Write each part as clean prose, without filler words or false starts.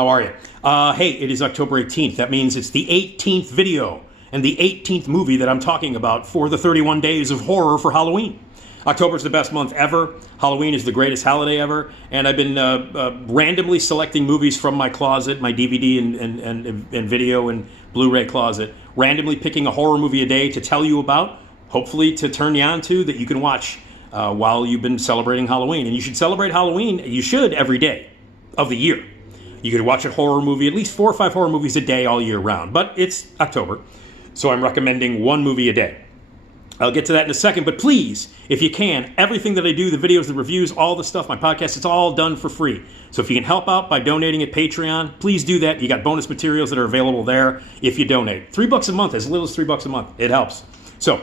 How are you? Hey, it is October 18th. That means it's the 18th video and the 18th movie that I'm talking about for the 31 days of horror for Halloween. October is the best month ever. Halloween is the greatest holiday ever. And I've been randomly selecting movies from my closet, my DVD and video and Blu-ray closet, randomly picking a horror movie a day to tell you about, hopefully to turn you on to, that you can watch while you've been celebrating Halloween. And you should celebrate Halloween, you should, every day of the year. You could watch a horror movie, at least 4 or 5 horror movies a day all year round. But it's October, so I'm recommending 1 movie a day. I'll get to that in a second, but please, if you can, everything that I do, the videos, the reviews, all the stuff, my podcast, it's all done for free. So if you can help out by donating at Patreon, please do that. You got bonus materials that are available there if you donate. $3 a month, as little as $3 a month. It helps. So,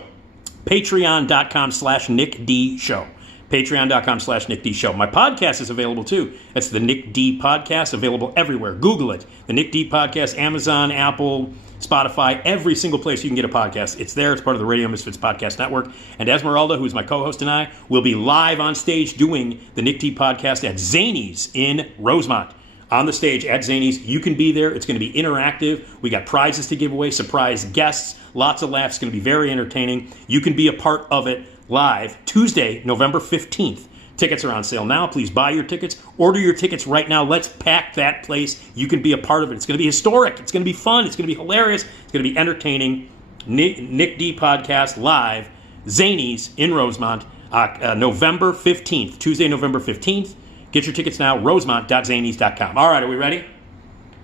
patreon.com/NickDShow. Patreon.com/NickDShow. My podcast is available too. That's the Nick D Podcast, available everywhere. Google it. The Nick D Podcast, Amazon, Apple, Spotify, every single place you can get a podcast. It's there. It's part of the Radio Misfits Podcast Network. And Esmeralda, who's my co-host, and I will be live on stage doing the Nick D Podcast at Zany's in Rosemont. On the stage at Zany's. You can be there. It's going to be interactive. We got prizes to give away, surprise guests, lots of laughs. It's going to be very entertaining. You can be a part of it live Tuesday, November 15th. Tickets are on sale now. Please buy your tickets. Order your tickets right now. Let's pack that place. You can be a part of it. It's going to be historic. It's going to be fun. It's going to be hilarious. It's going to be entertaining. Nick D Podcast live, Zany's in Rosemont, November 15th, Tuesday, November 15th. Get your tickets now, rosemont.zanys.com. All right, are we ready?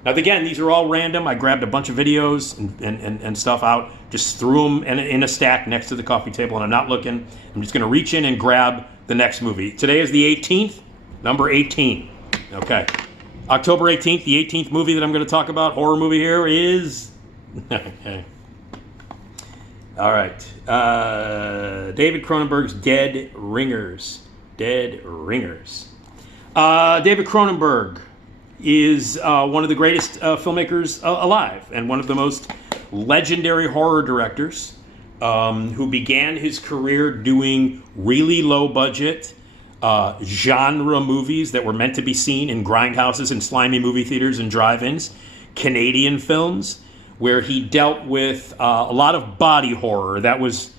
Now, again, these are all random. I grabbed a bunch of videos and stuff out, just threw them in a stack next to the coffee table, and I'm not looking. I'm just going to reach in and grab the next movie. Today is the 18th, number 18. Okay. October 18th, the 18th movie that I'm going to talk about, horror movie here, is... All right. David Cronenberg's Dead Ringers. Dead Ringers. David Cronenberg is one of the greatest filmmakers alive and one of the most legendary horror directors who began his career doing really low-budget genre movies that were meant to be seen in grindhouses and slimy movie theaters and drive-ins, Canadian films, where he dealt with a lot of body horror. That was...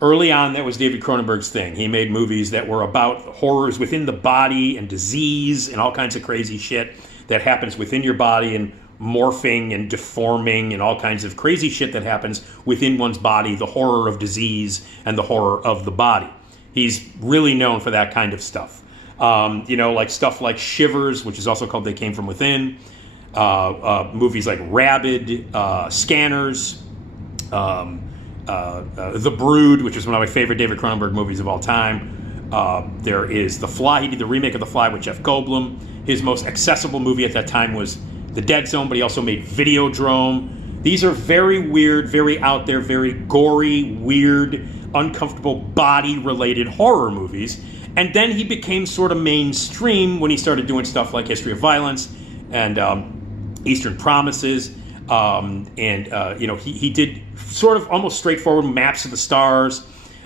Early on, that was David Cronenberg's thing. He made movies that were about horrors within the body and disease and all kinds of crazy shit that happens within your body and morphing and deforming and all kinds of crazy shit that happens within one's body, the horror of disease and the horror of the body. He's really known for that kind of stuff. Like stuff like Shivers, which is also called They Came From Within, movies like Rabid, Scanners, The Brood, which is one of my favorite David Cronenberg movies of all time. There is The Fly. He did the remake of The Fly with Jeff Goldblum. His most accessible movie at that time was The Dead Zone, but he also made Videodrome. These are very weird, very out there, very gory, weird, uncomfortable body-related horror movies. And then he became sort of mainstream when he started doing stuff like History of Violence and Eastern Promises. He did sort of almost straightforward Maps of the Stars.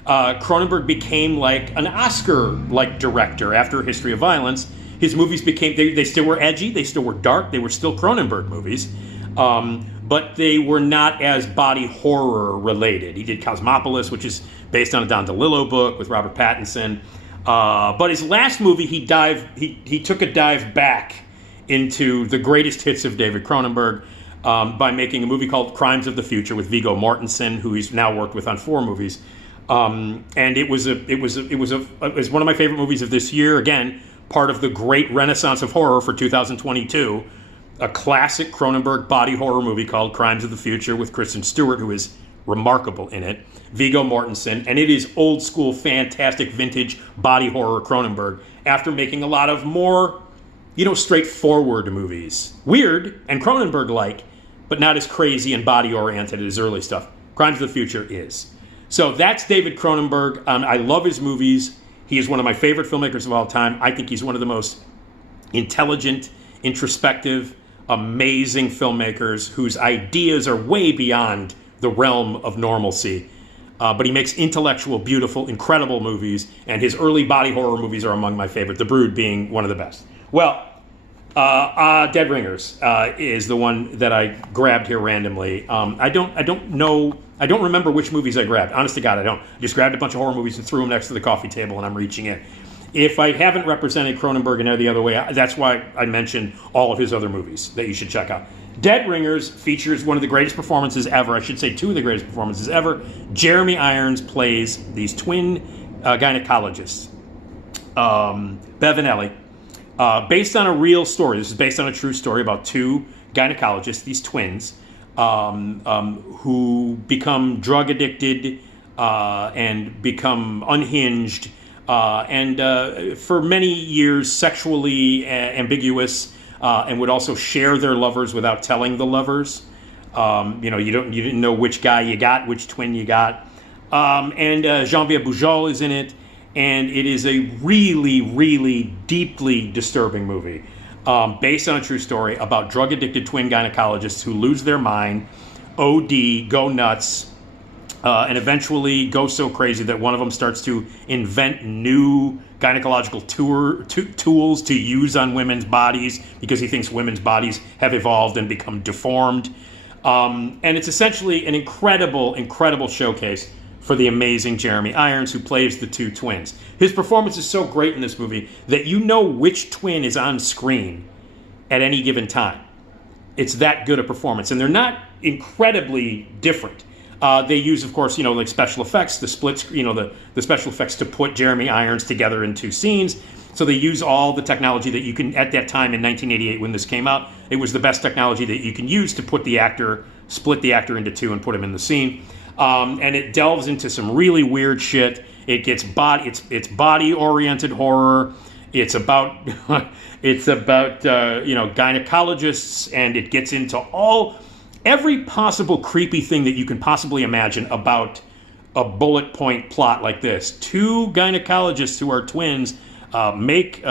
Cronenberg became like an Oscar-like director after History of Violence. His movies became, they still were edgy, they still were dark, they were still Cronenberg movies, but they were not as body horror related. He did Cosmopolis, which is based on a Don DeLillo book with Robert Pattinson. But his last movie, he took a dive back into the greatest hits of David Cronenberg, by making a movie called Crimes of the Future with Viggo Mortensen, who he's now worked with on 4 movies. And it was one of my favorite movies of this year. Again, part of the great renaissance of horror for 2022. A classic Cronenberg body horror movie called Crimes of the Future with Kristen Stewart, who is remarkable in it. Viggo Mortensen, and it is old school, fantastic, vintage body horror Cronenberg. After making a lot of more, straightforward movies, weird and Cronenberg-like, but not as crazy and body-oriented as his early stuff. Crimes of the Future is. So that's David Cronenberg. I love his movies. He is one of my favorite filmmakers of all time. I think he's one of the most intelligent, introspective, amazing filmmakers whose ideas are way beyond the realm of normalcy. But he makes intellectual, beautiful, incredible movies, and his early body horror movies are among my favorite, The Brood being one of the best. Well, Dead Ringers is the one that I grabbed here randomly. I don't remember which movies I grabbed. Honest to God, I don't. I just grabbed a bunch of horror movies and threw them next to the coffee table, and I'm reaching in. If I haven't represented Cronenberg in any other way, that's why I mentioned all of his other movies that you should check out. Dead Ringers features one of the greatest performances ever. I should say two of the greatest performances ever. Jeremy Irons plays these twin gynecologists, Bev and Ellie. Based on a real story. This is based on a true story about two gynecologists, these twins, who become drug addicted and become unhinged and for many years sexually ambiguous and would also share their lovers without telling the lovers. You didn't know which guy you got, which twin you got. And Jean-Pierre Bujold is in it. And it is a really, really deeply disturbing movie based on a true story about drug-addicted twin gynecologists who lose their mind, OD, go nuts, and eventually go so crazy that one of them starts to invent new gynecological tools to use on women's bodies because he thinks women's bodies have evolved and become deformed. And it's essentially an incredible, incredible showcase for the amazing Jeremy Irons, who plays the two twins. His performance is so great in this movie that you know which twin is on screen at any given time. It's that good a performance. And they're not incredibly different. They use, of course, like special effects, the special effects to put Jeremy Irons together in two scenes. So they use all the technology that you can, at that time in 1988 when this came out, it was the best technology that you can use to put split the actor into two and put him in the scene. And it delves into some really weird shit. It gets it's body-oriented horror. It's about gynecologists, and it gets into every possible creepy thing that you can possibly imagine about a bullet point plot like this. Two gynecologists who are twins make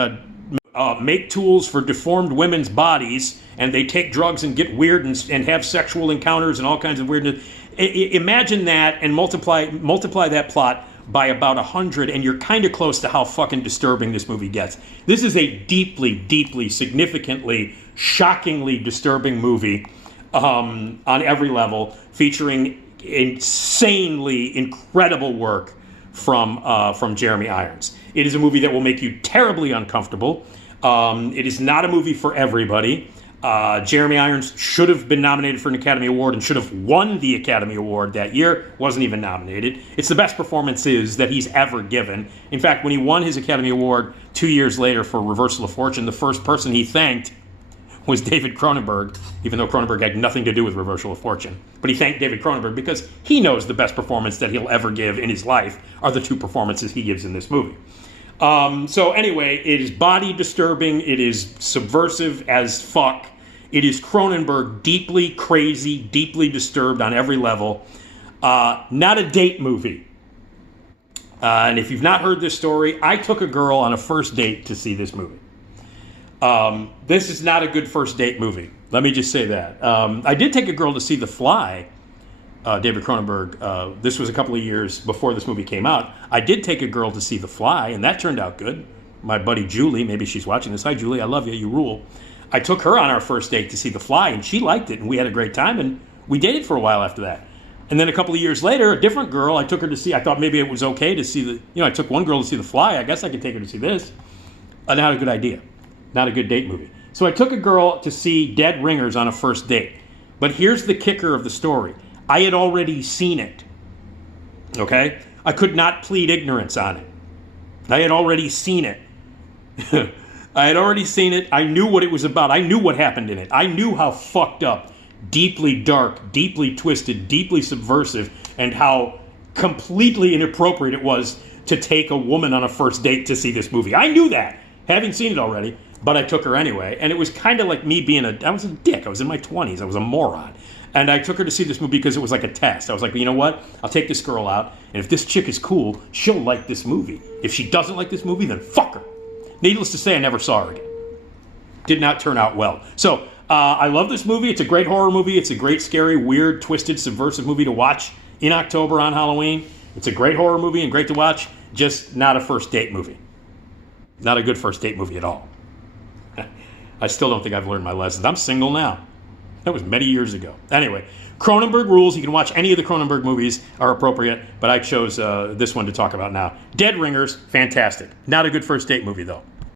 tools for deformed women's bodies, and they take drugs and get weird and have sexual encounters and all kinds of weirdness. Imagine that and multiply that plot by about 100, and you're kind of close to how fucking disturbing this movie gets. This is a deeply, deeply, significantly, shockingly disturbing movie on every level, featuring insanely incredible work from Jeremy Irons. It is a movie that will make you terribly uncomfortable. It is not a movie for everybody. Jeremy Irons should have been nominated for an Academy Award and should have won the Academy Award that year. Wasn't even nominated. It's the best performances that he's ever given. In fact, when he won his Academy Award 2 years later for Reversal of Fortune, the first person he thanked was David Cronenberg, even though Cronenberg had nothing to do with Reversal of Fortune. But he thanked David Cronenberg because he knows the best performance that he'll ever give in his life are the two performances he gives in this movie. So anyway, it is body disturbing. It is subversive as fuck. It is Cronenberg, deeply crazy, deeply disturbed on every level. Not a date movie. And if you've not heard this story, I took a girl on a first date to see this movie. This is not a good first date movie. Let me just say that. I did take a girl to see The Fly, David Cronenberg. This was a couple of years before this movie came out. I did take a girl to see The Fly, and that turned out good. My buddy Julie, maybe she's watching this. Hi, Julie, I love you. You rule. I took her on our first date to see The Fly, and she liked it, and we had a great time, and we dated for a while after that. And then a couple of years later, a different girl, I took her to see, I thought maybe it was okay to see I took one girl to see The Fly. I guess I could take her to see this. Not a good idea. Not a good date movie. So I took a girl to see Dead Ringers on a first date. But here's the kicker of the story. I had already seen it. Okay? I could not plead ignorance on it. I had already seen it. I had already seen it. I knew what it was about. I knew what happened in it. I knew how fucked up, deeply dark, deeply twisted, deeply subversive, and how completely inappropriate it was to take a woman on a first date to see this movie. I knew that, having seen it already, but I took her anyway. And it was kind of like me I was a dick. I was in my 20s. I was a moron. And I took her to see this movie because it was like a test. I was like, well, you know what? I'll take this girl out, and if this chick is cool, she'll like this movie. If she doesn't like this movie, then fuck her. Needless to say, I never saw her again. Did not turn out well. So, I love this movie. It's a great horror movie. It's a great, scary, weird, twisted, subversive movie to watch in October on Halloween. It's a great horror movie and great to watch. Just not a first date movie. Not a good first date movie at all. I still don't think I've learned my lessons. I'm single now. That was many years ago. Anyway, Cronenberg rules. You can watch any of the Cronenberg movies are appropriate, but I chose this one to talk about now. Dead Ringers, fantastic. Not a good first date movie, though.